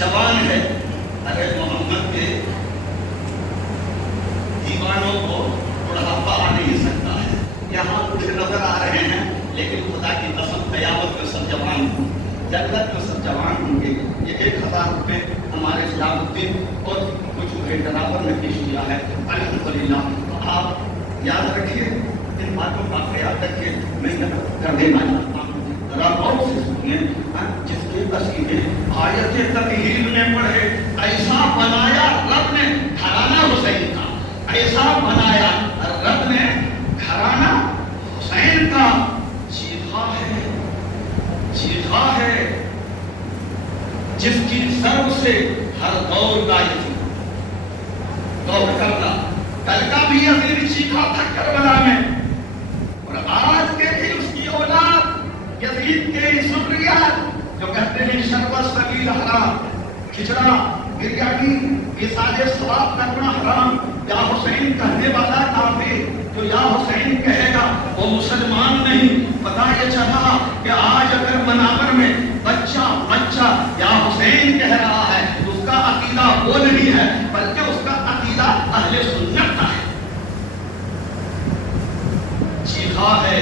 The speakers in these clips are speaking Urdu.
جوان ہے، ارے محمد کے دیوانوں کو بڑھاپا آ نہیں سکتا ہے. یہاں کچھ نظر آ رہے ہیں لیکن خدا کی قسم قیامت میں سب جوان ہوں گے، جنت میں سب جوان ہوں گے. یہ 1000 روپے ہمارے اسلام الدین اور کچھ ڈرائیور نے پیش کیا ہے الحمدللہ. تو آپ یاد رکھیے، ان باتوں کا خیال رکھیے. میں کر دینا چاہتا ہوں، ذرا غور سے سنیں. جس کی تسلیم آیت تطہیر نے پڑھے، ایسا بنایا رب نے گھرانہ حسین کا، ایسا بنایا رب نے گھرانہ حسین کا. چیخا ہے، چیخا ہے جس کی ضرب سے ہر دور کا یزید دور کرنا. کل کا بھی یزید چیخا تھا کربلا میں، اور آج کے بھی اس کی اولاد یزید کے ذریات جو کہتے ہیں شربت سبیل حرام، کھچڑا بریانی مثال ثواب کرنا حرام. یا حسین کہنے والا کافر جو یا حسین کہے گا وہ مسلمان نہیں. پتہ یہ چلا کہ آج اگر منابر میں بچہ بچہ یا حسین کہہ رہا ہے تو اس کا عقیدہ وہ نہیں ہے بلکہ اس کا عقیدہ اہل سنت کا ہے. چیخا ہے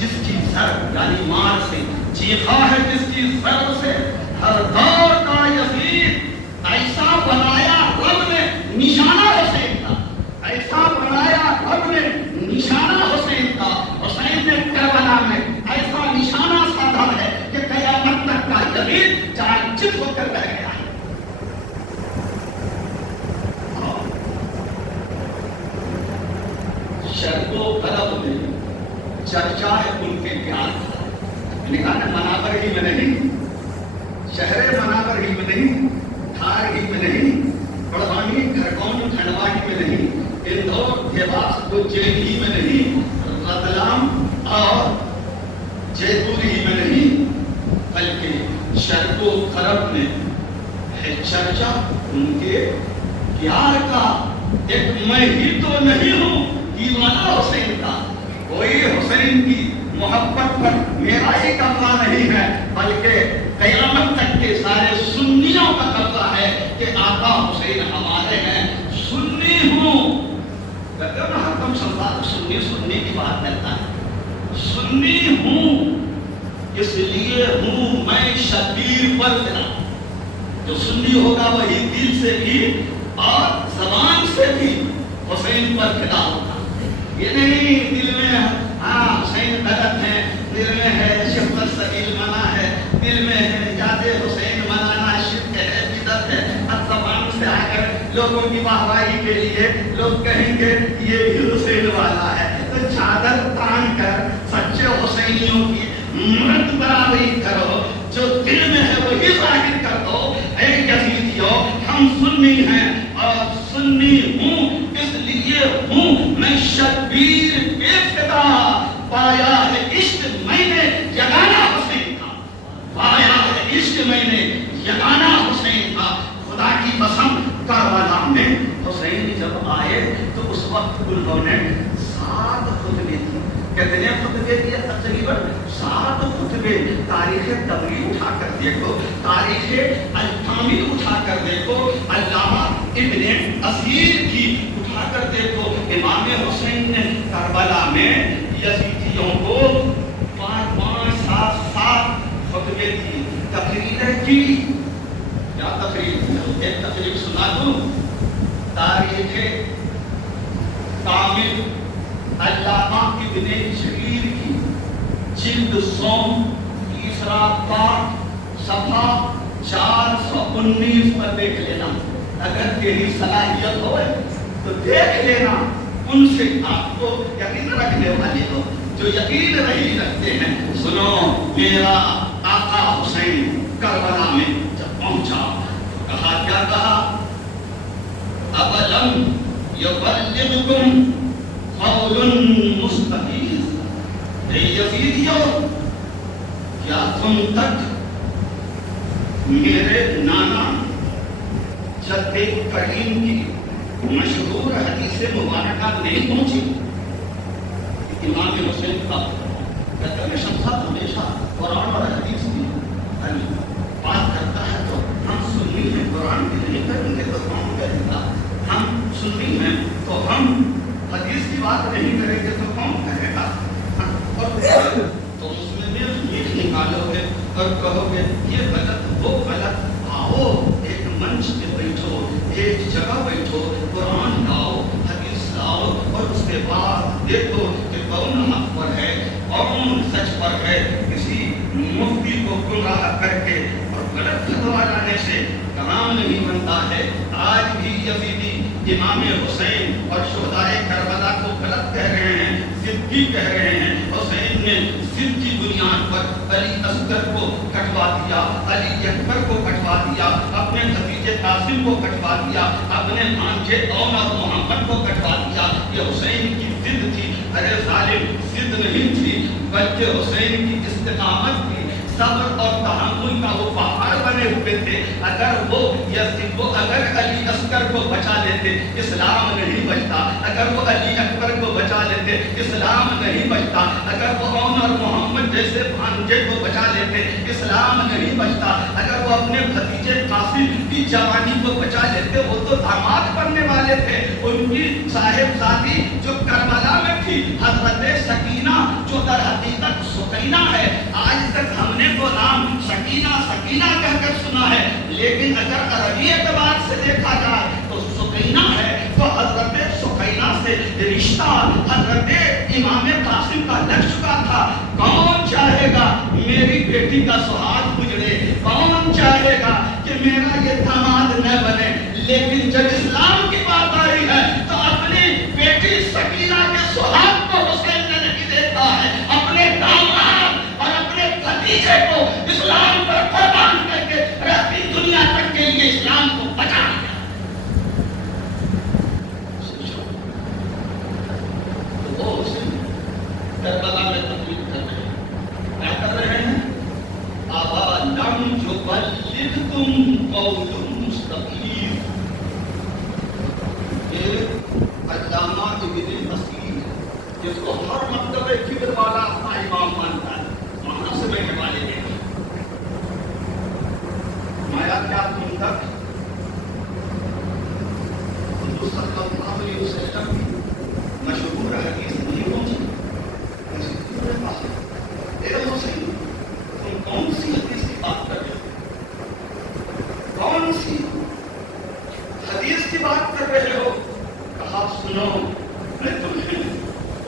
جس کی ضرب یعنی مار سے، چیخا ہے جس کی ضرب سے ہر دور کا یزید. ایسا بنایا رب نے نشانہ حسین کا، ایسا بنایا رب نے نشانہ حسین کا. حسین نے کربلا میں ایسا نشانہ سادھا ہے کہ قیامت تک کا یزید چارچت ہو کر رہ گیا ہے. شرط و طلب میں چرچا ہے ان کے پیار کا. نکاح منابر ہی میں نہیں، شہر منابر ہی میں نہیں، دھار ہی میں نہیں، بڑوانی کھرگون کھنڈوا ہی میں نہیں، اندور دیواس اجین ہی میں نہیں، رتلام اور جے پور ہی میں نہیں، بلکہ شرق و غرب میں ہے چرچا ان کے پیار کا. ایک میں ہی تو نہیں ہوں دیوانہ حسین کا، کوئی حسین کی محبت پر میرا ہی قبضہ نہیں ہے بلکہ قیامت تک کے سارے سنیوں کا قبضہ ہے کہ آقا حسین ہمارے ہیں. سنی ہوں، کہتے ہو نا ہر دم سنبھال سنی سنی کی بات کرتا ہے. سنی ہوں اس لیے ہوں میں شبیر پر فدا. جو سنی ہوگا وہی دل سے بھی اور زبان سے بھی حسین پر فدا ہوگا. یہ نہیں دل میں حسین غلط ہے، دل میں ہے شفقت سبیل منع ہے، دل میں ہے یاد حسین منانا شرک ہے بدعت ہے. اب زبان سے آ کر لوگوں کی واہواہی کے لیے لوگ کہیں گے یہ بھی حسین والا ہے، تو چادر تان کر سچے حسینیوں کی مرد برابری کرو. جو دل میں ہے وہی ظاہر کر دو. اے یزیدیو ہم سنی ہیں اور سنی ہوں اس لیے ہوں میں شبیر بے فدا. پایا ہے عشق میں نے یگانہ حسین کا، پایا ہے عشق میں نے یگانہ حسین کا. خدا کی قسم کربلا میں حسین جب آئے تو اس وقت انہوں نے 7 خطبے دیے. کتنے خطبے دیے؟ تقریباً 7 خطبے. تاریخ تبری اٹھا کر دیکھو، تاریخ الکامل اٹھا کر دیکھو، علامہ ابن اثیر کی اٹھا کر دیکھو. امام حسین نے کربلا میں یزیدیوں کو 5 7 خطبے دی، تقریریں کی. کیا تقریر؟ ایک تقریر سنا دوں. تاریخ کامل علامہ ابن جریر کی جلد 3 پارٹ صفحہ 419 پر دیکھ لینا. اگر تیری صلاحیت ہو تو دیکھ لینا. ان سے آپ کو یقین رکھنے والے ہو، جو یقین نہیں رکھتے ہیں. سنو، میرا آقا حسین کربلا میں جب پہنچا تو کہا، کیا کہا؟ اولم یبلغکم قول مستفیض. اے یزیدیو کیا تم تک میرے نانا جد کریم کی مشہور حدیث مبارکہ نہیں پہنچی؟ امام حسین کا کہتے ہیں شمسات ہمیشہ قرآن اور حدیث کی بات کرتا ہے تو ہم سنی ہیں نہیں کریں گے تو کون کرے گا؟ ہم سنی ہیں تو ہم حدیث کی بات نہیں کریں گے تو کون کرے گا؟ اور تم اس میں بھی نکالو گے اور کہو گے یہ غلط وہ غلط. آؤ ایک منچ پہ بیٹھو, ایک جگہ بیٹھو, قرآن لاؤ, حدیث لاؤ, اور اس کے بعد دیکھو کہ کون حق پر ہے, کون سچ پر ہے. کسی مفتی کو گمراہ کر کے اور غلط فتویٰ لانے سے کام نہیں بنتا ہے. آج بھی یزیدی امام حسین اور شہدائے کربلا کو غلط کہہ رہے ہیں, ضدی کہہ رہے ہیں. حسین نے ضد کی بنیاد پر علی اصغر کو کٹوا دیا, علی اکبر کو کٹوا دیا, اپنے بھتیجے قاسم کو کٹوا دیا, اپنے بھانجے عمر محمد کو کٹوا دیا. یہ حسین کی ضد تھی. ارے ظالم, ضد نہیں تھی بلکہ حسین کی استقامت تھی. صبر اور تحمل کا وہ پہاڑ بنے ہوئے تھے. اگر علی اصغر کو بچا لیتے اسلام نہیں بچتا, اگر وہ علی اکبر کو بچا لیتے اسلام نہیں بچتا, اگر وہ عمر محمد جیسے بھانجے کو بچا لیتے اسلام نہیں بچتا, اگر وہ اپنے بھتیجے قاسم کی جوانی کو بچا لیتے, وہ تو داماد بننے والے تھے. ان کی صاحبزادی جو کربلا میں تھی حضرت سکینہ, جو در حقیقت سکینہ ہے. آج تک ہم نے وہ نام سکینہ سکینہ کہہ کر سنا ہے, لیکن اگر عربی اعتبار سے دیکھا جائے تو سکینہ ہے. تو حضرت سکینہ سے رشتہ حضرت امام قاسم کا لگ چکا تھا. کون چاہے گا میری بیٹی کا سہاگ گزرے, کون چاہے گا کہ میرا یہ داماد نہ بنے. لیکن جب اسلام کی بات آئی ہے تو اپنی بیٹی سکینہ کے سہاگ کو حسین نے نہیں دیکھا ہے, اپنے داماد اور اپنے بھتیجے کو اسلام پر قربان کر کے رہتی دنیا تک کے لیے اسلام کو بچا دیا. تو وہ حسین کربلا میں تبلیغ کر رہے ہیں. کیا کر رہے ہیں؟ آبا لم یبلغکم قول مستقیم. یہ علامہ ابن کثیر جس کو ہر مکتبہ فکر والا اپنا امام مانتا ہے, وہاں سے بیٹھنے والے ہیں. مایا کیا تم تک حضور صلی اللہ علیہ وسلم کی مشہور حدیث نہیں پہنچی. اے حسین, تم کون سی حدیث کی بات کر رہے ہو؟ کون سی حدیث کی بات کر رہے ہو؟ کہا سنو, میں تمہیں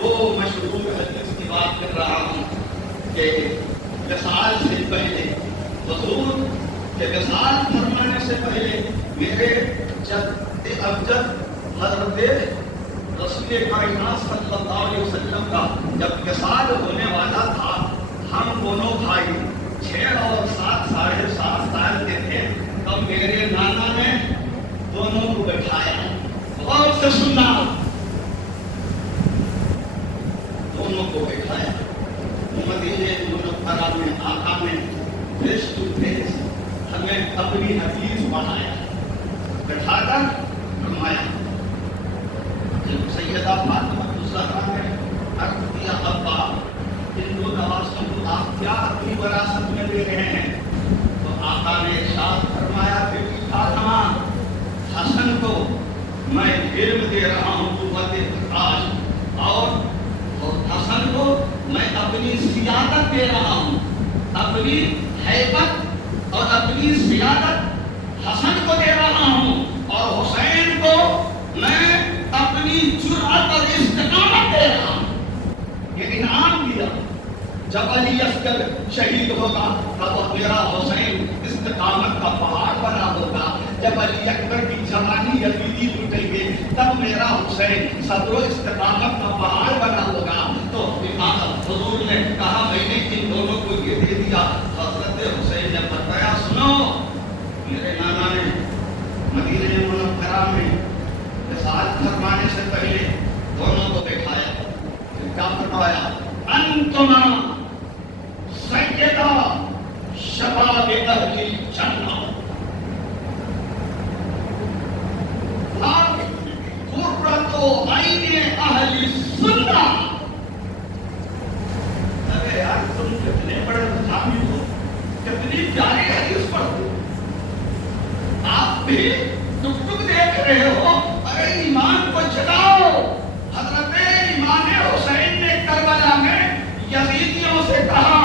وہ مشہور حدیث کی بات کر رہا ہوں کہ وصال سے پہلے, حضور کے وصال فرمانے سے پہلے میرے جد ابجد حضرت رسول کائنات صلی اللہ علیہ وسلم کا جب وصال ہونے والا تھا, ہم دونوں بھائی 6 اور 7 7.5 سال کے تھے. تب میرے نانا نے دونوں کو بٹھایا, غور سے سننا, دونوں کو بٹھایا. مدینے منورہ میں آقا نے فیس ٹو فیس ہمیں اپنی حدیث پڑھایا, بٹھا کر فرمایا. جب سیدہ فاطمہ الزہرا نے عرض کیا ابا ان دو نوازوں کو آپ کیا اپنی وراثت میں دے رہے ہیں, تو آقا نے ارشاد فرمایا بیٹی فاطمہ, حسن کو میں علم دے رہا ہوں قوت اخراج, اور حسن کو میں اپنی سیادت دے رہا ہوں, اپنی ہیبت اور اپنی سیادت حسن کو دے رہا ہوں, اور حسین کو میں اپنی جرأت اور استقامت دے رہا ہوں. یہ انعام دیا. جب علی اصغر شہید ہوگا تب میرا حسین استقامت کا پہاڑ بنا ہوگا. جب علی اکبر کی جوانی یزیدی لٹیں گے تب میرا حسین صبر و استقامت کا پہاڑ بنا ہوگا. تو حضور نے کہا میں نے ان دونوں کو یہ دے دیا. حضرت حسین نے بتایا سنو, میرے نانا نے مدینہ منورہ میں وصال فرمانے سے پہلے دونوں کو بٹھایا, کیا فرمایا؟ انتما سیدہ شباب اہل جنہ, قرۃ عین اہل سنہ. ارے یار تم کتنے بڑے مجاہد ہو, کتنی پیاری حدیث پڑھتے ہو. آپ بھی ٹک ٹک دیکھ رہے ہو؟ ارے ایمان کو جگاؤ۔ حضرت امام حسین نے کربلا میں یزیدیوں سے کہا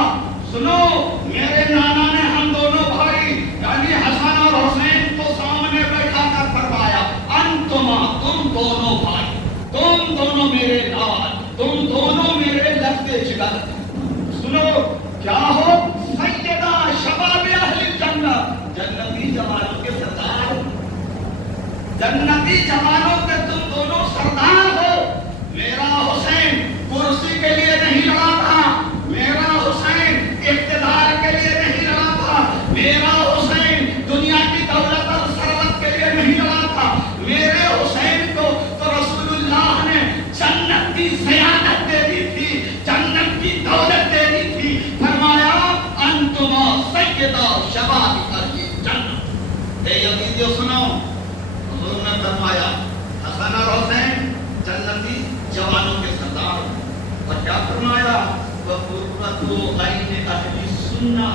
سنو میرے نانا نے ہم دونوں بھائی یعنی حسن اور حسین کو سامنے بیٹھا کر فرمایا انتما تم دونوں بھائی، تم دونوں میرے لال، تم دونوں میرے لفظ جگر، سنو کیا ہو سیدہ شباب اہل جنہ، جنتی جوانوں کے سردار، جنتی جوانوں کے تم دونوں سردار ہو۔ میرا حسین کرسی کے لیے نہیں لڑا تھا، میرا حسین اقتدار کے لیے نہیں لڑا تھا، میرا حسین دنیا کی دولت اور ثروت کے لیے نہیں لڑا تھا، میرے حسین کو تو رسول اللہ نے جنت کی سیادت دے دی تھی، جنت کی دولت دے دی تھی۔ فرمایا انتما سیدہ شباب اہل جنہ۔ اے یزیدیو سنو، حضور نے فرمایا حسن اور حسین جنتی جوانوں کے سردار، اور کیا فرمایا وَقُرَّةُ عَيْنِ أَهْلِ السُّنَّةِ،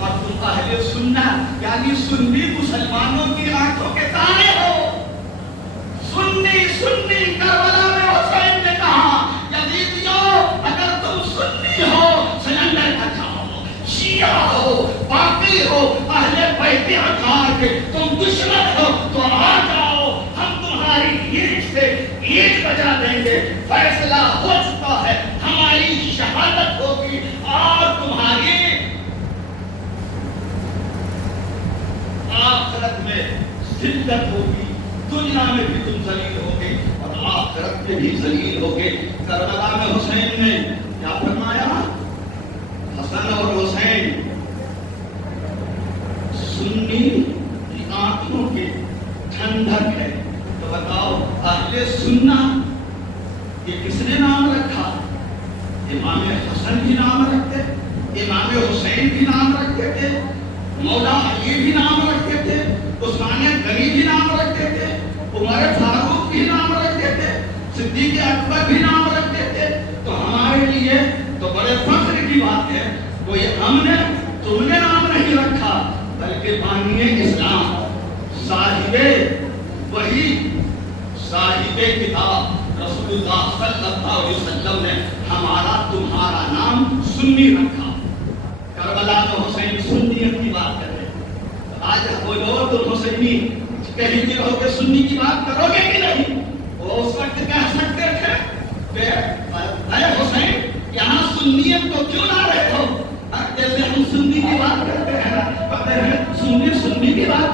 اور تم اہل سنت یعنی سنی مسلمانوں کی آنکھوں کے تارے ہو۔ سنی سنی کربلا میں حسین نے کہا یزیدیوں اگر تم سنی ہو سلندر کا جاؤ، شیعہ ہو، باقی ہو، اہل بیت اطہار کے تم دشمن ہو تو آ جاؤ، ہم تمہاری اینٹ سے اینٹ بجا دیں گے، فیصلہ ہو چکا ہے، ہماری شہادت ہوگی اور تمہاری آخرت میں ذلت ہوگی، دنیا میں بھی تم ذلیل ہوگے اور آخرت میں بھی ذلیل ہوگے۔ کربلا میں حسین نے کیا فرمایا؟ حسن اور حسین سنی کی آنکھوں کے ٹھنڈک ہے۔ تو بتاؤ اہل سنت یہ کس نے نام رکھا؟ امام حسن بھی نام رکھتے، امام حسین بھی نام رکھتے تھے، مولا علی بھی نام رکھتے تھے، عثمان غنی بھی نام رکھتے تھے، عمر فاروق بھی نام رکھتے تھے، صدیق اکبر بھی نام رکھتے تھے۔ تو ہمارے لیے تو بڑے فخر کی بات ہے، کوئی ہم نے تم نے نام نہیں رکھا بلکہ بانی اسلام صاحب وحی صاحب کتاب رسول اللہ صلی اللہ علیہ وسلم نے ہمارا تمہارا نام سنی رکھا۔ کربلا میں حسین سنیت کی بات کر رہے ہیں، آج بولو تم حسینی کہیں بھی رہو کہ سنی کی بات کرو گے کہ نہیں؟ وہ اس وقت کہہ سکتے تھے کہ اے حسین یہاں سنیت کو کیوں لا رہے ہو؟ جیسے ہم سنی کی بات کرتے ہیں سنی کی بات